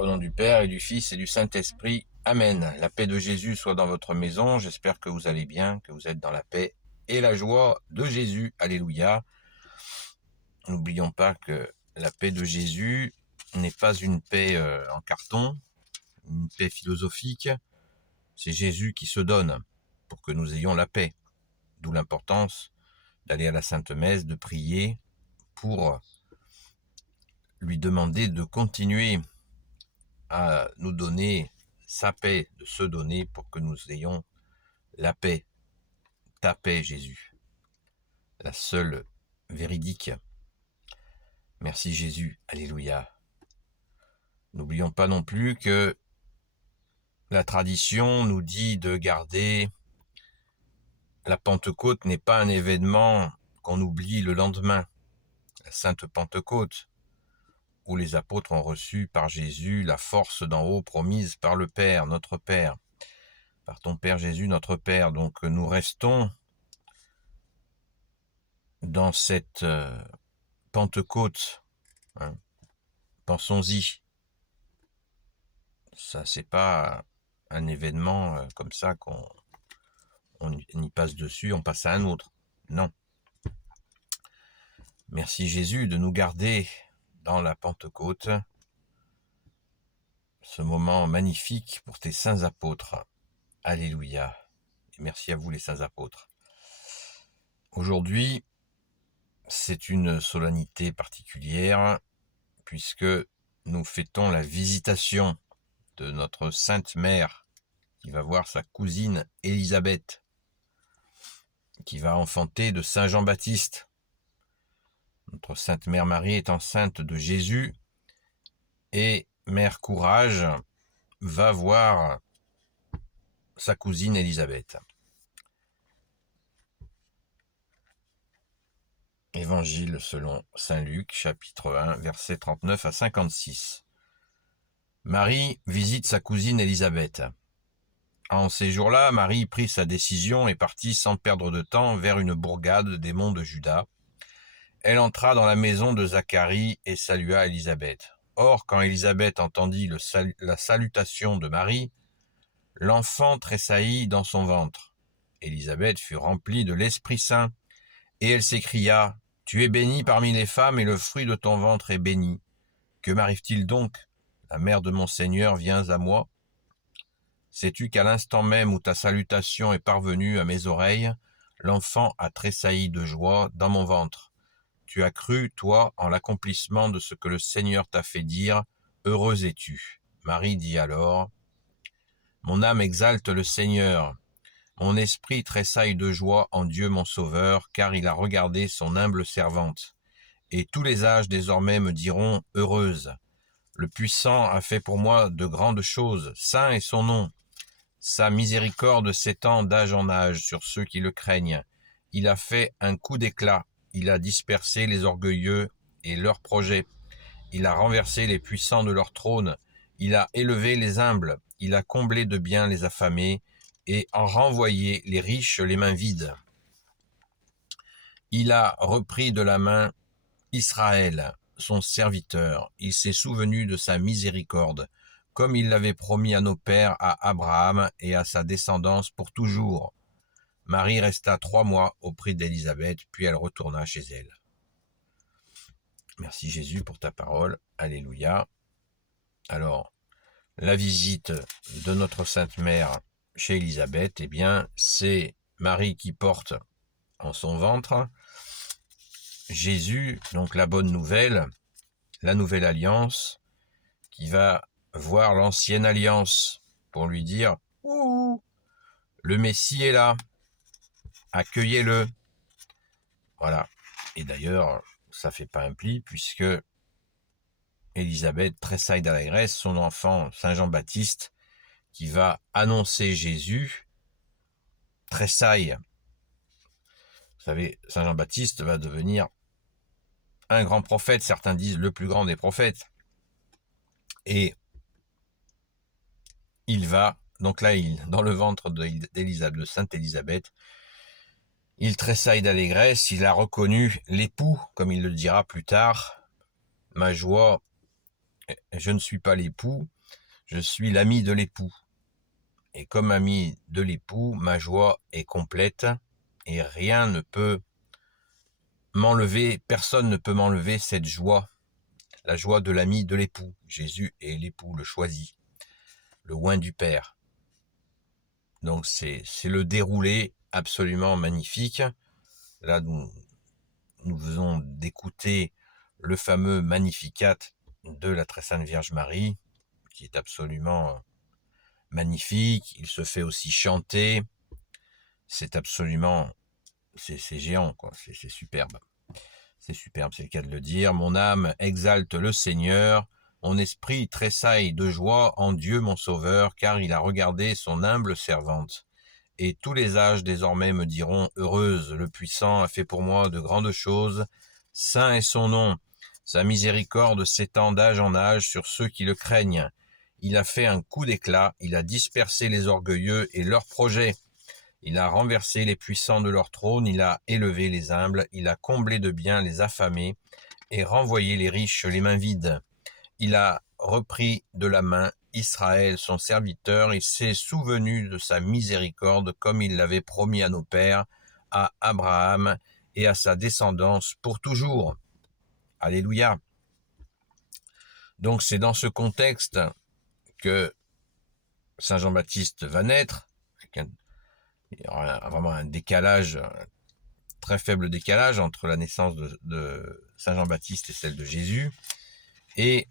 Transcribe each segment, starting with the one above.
Au nom du Père et du Fils et du Saint-Esprit. Amen. La paix de Jésus soit dans votre maison. J'espère que vous allez bien, que vous êtes dans la paix et la joie de Jésus. Alléluia. N'oublions pas que la paix de Jésus n'est pas une paix en carton, une paix philosophique. C'est Jésus qui se donne pour que nous ayons la paix. D'où l'importance d'aller à la Sainte Messe, de prier pour lui demander de continuer à nous donner sa paix, de se donner pour que nous ayons la paix, ta paix Jésus, la seule véridique. Merci Jésus, alléluia. N'oublions pas non plus que la tradition nous dit de garder la Pentecôte n'est pas un événement qu'on oublie le lendemain, la Sainte Pentecôte, où les apôtres ont reçu par Jésus la force d'en haut promise par le Père, notre Père, par ton Père Jésus, notre Père. Donc nous restons dans cette Pentecôte, hein. Pensons-y. Ça, c'est pas un événement comme ça qu'on y passe dessus, on passe à un autre. Non. Merci Jésus de nous garder dans la Pentecôte, ce moment magnifique pour tes saints apôtres. Alléluia. Et merci à vous les saints apôtres. Aujourd'hui, c'est une solennité particulière puisque nous fêtons la visitation de notre Sainte Mère qui va voir sa cousine Élisabeth, qui va enfanter de Saint Jean-Baptiste. Notre Sainte Mère Marie est enceinte de Jésus et Mère Courage va voir sa cousine Élisabeth. Évangile selon saint Luc, chapitre 1, versets 39 à 56. Marie visite sa cousine Élisabeth. En ces jours-là, Marie prit sa décision et partit sans perdre de temps vers une bourgade des monts de Juda. Elle entra dans la maison de Zacharie et salua Élisabeth. Or, quand Élisabeth entendit la salutation de Marie, l'enfant tressaillit dans son ventre. Élisabeth fut remplie de l'Esprit Saint, et elle s'écria : « Tu es bénie parmi les femmes, et le fruit de ton ventre est béni. Que m'arrive-t-il donc ? La mère de mon Seigneur vient à moi. Sais-tu qu'à l'instant même où ta salutation est parvenue à mes oreilles, l'enfant a tressailli de joie dans mon ventre. Tu as cru, toi, en l'accomplissement de ce que le Seigneur t'a fait dire. Heureuse es-tu. » Marie dit alors : « Mon âme exalte le Seigneur. Mon esprit tressaille de joie en Dieu mon Sauveur, car il a regardé son humble servante. Et tous les âges désormais me diront : heureuse. Le Puissant a fait pour moi de grandes choses. Saint est son nom. Sa miséricorde s'étend d'âge en âge sur ceux qui le craignent. Il a fait un coup d'éclat. Il a dispersé les orgueilleux et leurs projets. Il a renversé les puissants de leur trône. Il a élevé les humbles. Il a comblé de biens les affamés et en renvoyé les riches les mains vides. Il a repris de la main Israël, son serviteur. Il s'est souvenu de sa miséricorde, comme il l'avait promis à nos pères, à Abraham et à sa descendance pour toujours. Marie resta 3 mois auprès d'Élisabeth, puis elle retourna chez elle. Merci Jésus pour ta parole. Alléluia. Alors, la visite de notre Sainte Mère chez Élisabeth, eh bien, c'est Marie qui porte en son ventre Jésus, donc la bonne nouvelle, la nouvelle alliance, qui va voir l'ancienne alliance pour lui dire « Ouh, le Messie est là, accueillez-le ». Voilà. Et d'ailleurs, ça fait pas un pli, puisque Élisabeth tressaille d'allégresse, son enfant Saint Jean-Baptiste, qui va annoncer Jésus, tressaille. Vous savez, Saint Jean-Baptiste va devenir un grand prophète, certains disent le plus grand des prophètes. Et il va, donc là, dans le ventre de Sainte Élisabeth, il tressaille d'allégresse, il a reconnu l'époux, comme il le dira plus tard. Ma joie Je ne suis pas l'époux, je suis l'ami de l'époux. Et comme ami de l'époux, ma joie est complète et rien ne peut m'enlever, personne ne peut m'enlever cette joie, la joie de l'ami de l'époux. Jésus est l'époux, le choisi, le oint du Père. Donc c'est le déroulé absolument magnifique. Là, nous venons d'écouter le fameux Magnificat de la Très Sainte Vierge Marie, qui est absolument magnifique. Il se fait aussi chanter. C'est absolument, c'est géant, quoi. C'est superbe. C'est superbe, c'est le cas de le dire. Mon âme exalte le Seigneur. Mon esprit tressaille de joie en Dieu mon Sauveur, car il a regardé son humble servante. Et tous les âges désormais me diront, heureuse, le puissant a fait pour moi de grandes choses. Saint est son nom. Sa miséricorde s'étend d'âge en âge sur ceux qui le craignent. Il a fait un coup d'éclat, il a dispersé les orgueilleux et leurs projets. Il a renversé les puissants de leur trône, il a élevé les humbles, il a comblé de biens les affamés et renvoyé les riches les mains vides. Il a repris de la main Israël son serviteur, il s'est souvenu de sa miséricorde comme il l'avait promis à nos pères, à Abraham et à sa descendance pour toujours. Alléluia. Donc c'est dans ce contexte que Saint Jean-Baptiste va naître. Il y aura vraiment un décalage, un très faible décalage entre la naissance de Saint Jean-Baptiste et celle de Jésus. Et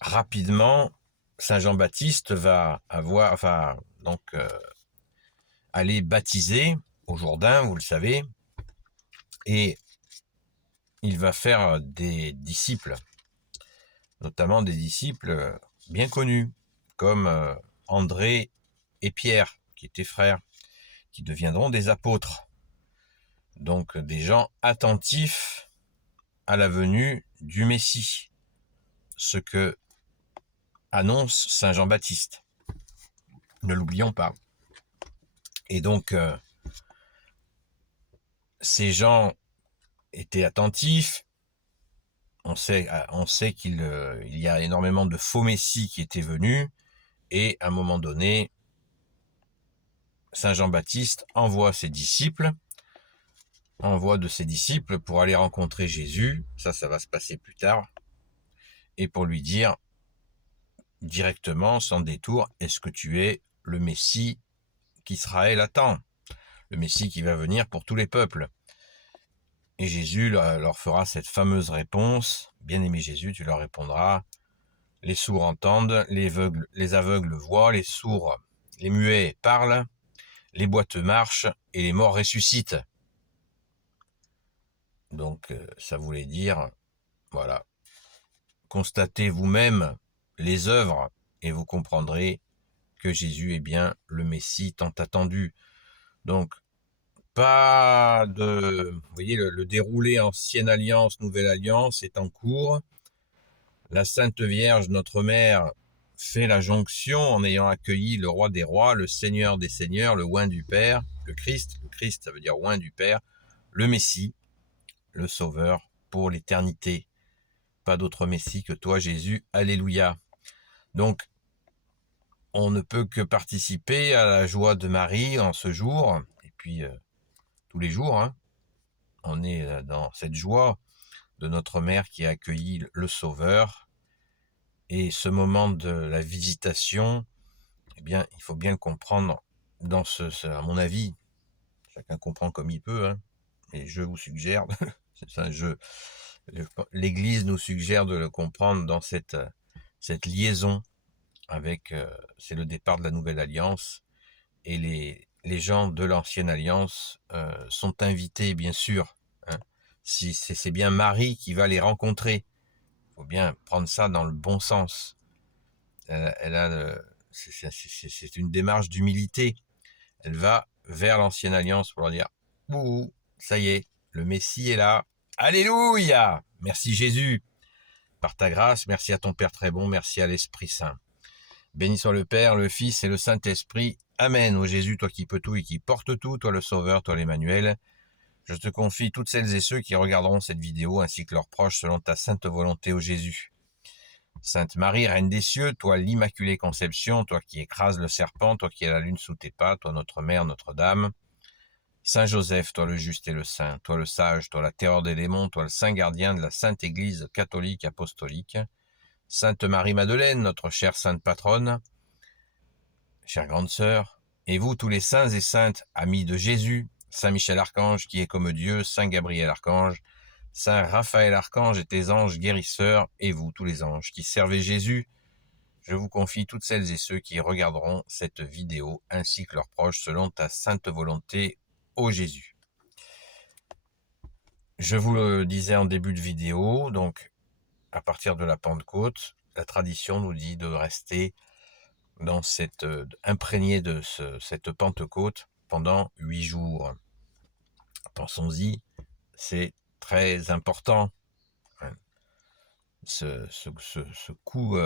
rapidement, Saint Jean-Baptiste va aller baptiser au Jourdain, vous le savez, et il va faire des disciples, notamment des disciples bien connus, comme André et Pierre, qui étaient frères, qui deviendront des apôtres. Donc des gens attentifs à la venue du Messie, ce que annonce Saint Jean-Baptiste. Ne l'oublions pas. Et donc, ces gens étaient attentifs. On sait qu'il y a énormément de faux messies qui étaient venus. Et à un moment donné, Saint Jean-Baptiste envoie de ses disciples pour aller rencontrer Jésus. Ça va se passer plus tard. Et pour lui dire directement, sans détour, est-ce que tu es le Messie qu'Israël attend, le Messie qui va venir pour tous les peuples. Et Jésus leur fera cette fameuse réponse, bien-aimé Jésus, tu leur répondras, les sourds entendent, les aveugles voient, les sourds, les muets parlent, les boiteux marchent et les morts ressuscitent. Donc ça voulait dire, voilà, constatez vous-même les œuvres et vous comprendrez que Jésus est bien le Messie tant attendu. Donc, pas de... Vous voyez, le déroulé Ancienne Alliance, Nouvelle Alliance est en cours. La Sainte Vierge, notre Mère, fait la jonction en ayant accueilli le Roi des Rois, le Seigneur des Seigneurs, le oint du Père, le Christ. Le Christ, ça veut dire oint du Père, le Messie, le Sauveur pour l'éternité. Pas d'autre Messie que toi, Jésus. Alléluia. Donc, on ne peut que participer à la joie de Marie en ce jour, et puis tous les jours, hein. On est dans cette joie de notre Mère qui a accueilli le Sauveur, et ce moment de la visitation, eh bien, il faut bien le comprendre dans à mon avis, chacun comprend comme il peut, hein, et je vous suggère, c'est un jeu, l'Église nous suggère de le comprendre dans cette liaison avec, c'est le départ de la Nouvelle Alliance, et les gens de l'Ancienne Alliance sont invités, bien sûr. Hein. Si c'est bien Marie qui va les rencontrer, il faut bien prendre ça dans le bon sens. C'est une démarche d'humilité. Elle va vers l'Ancienne Alliance pour leur dire « Ouh, ça y est, le Messie est là. Alléluia ! Merci Jésus. Par ta grâce, merci à ton Père très bon, merci à l'Esprit Saint. Béni soit le Père, le Fils et le Saint-Esprit. Amen. Ô Jésus, toi qui peux tout et qui portes tout, toi le Sauveur, toi l'Emmanuel, Je te confie toutes celles et ceux qui regarderont cette vidéo ainsi que leurs proches selon ta sainte volonté, ô Jésus. Sainte Marie, Reine des cieux, toi l'Immaculée Conception, toi qui écrases le serpent, toi qui as la lune sous tes pas, toi notre Mère, Notre-Dame. Saint Joseph, toi le juste et le saint, toi le sage, toi la terreur des démons, toi le saint gardien de la Sainte Église catholique apostolique. Sainte Marie-Madeleine, notre chère sainte patronne, chère grande sœur, et vous tous les saints et saintes, amis de Jésus, Saint Michel Archange qui est comme Dieu, Saint Gabriel Archange, Saint Raphaël Archange et tes anges guérisseurs, et vous tous les anges qui servez Jésus, je vous confie toutes celles et ceux qui regarderont cette vidéo ainsi que leurs proches selon ta sainte volonté, ô Jésus. Je vous le disais en début de vidéo, donc à partir de la Pentecôte, la tradition nous dit de rester dans imprégné de cette Pentecôte pendant 8 jours. Pensons-y, c'est très important. Ce coup,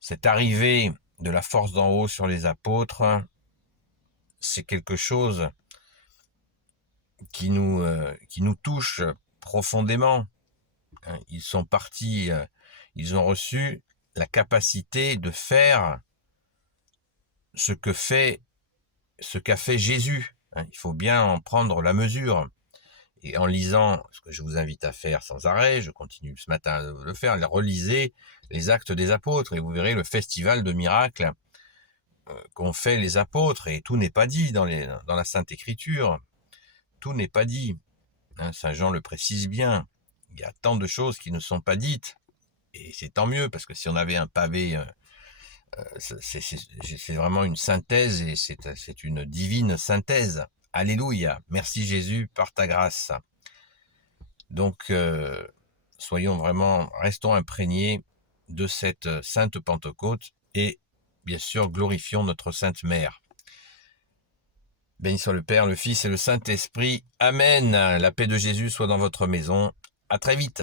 cette arrivée de la force d'en haut sur les apôtres, c'est quelque chose qui nous touche profondément. Ils sont partis, ils ont reçu la capacité de faire ce qu'a fait Jésus. Il faut bien en prendre la mesure. Et en lisant, ce que je vous invite à faire sans arrêt, je continue ce matin à le faire, relisez les Actes des Apôtres et vous verrez le festival de miracles qu'ont fait les apôtres. Et tout n'est pas dit dans la Sainte Écriture. Tout n'est pas dit. Saint Jean le précise bien. Il y a tant de choses qui ne sont pas dites. Et c'est tant mieux, parce que si on avait un pavé, c'est vraiment une synthèse, et c'est une divine synthèse. Alléluia, merci Jésus par ta grâce. Donc, restons imprégnés de cette sainte Pentecôte, et bien sûr, glorifions notre Sainte Mère. Béni soit le Père, le Fils et le Saint-Esprit. Amen. La paix de Jésus soit dans votre maison. À très vite.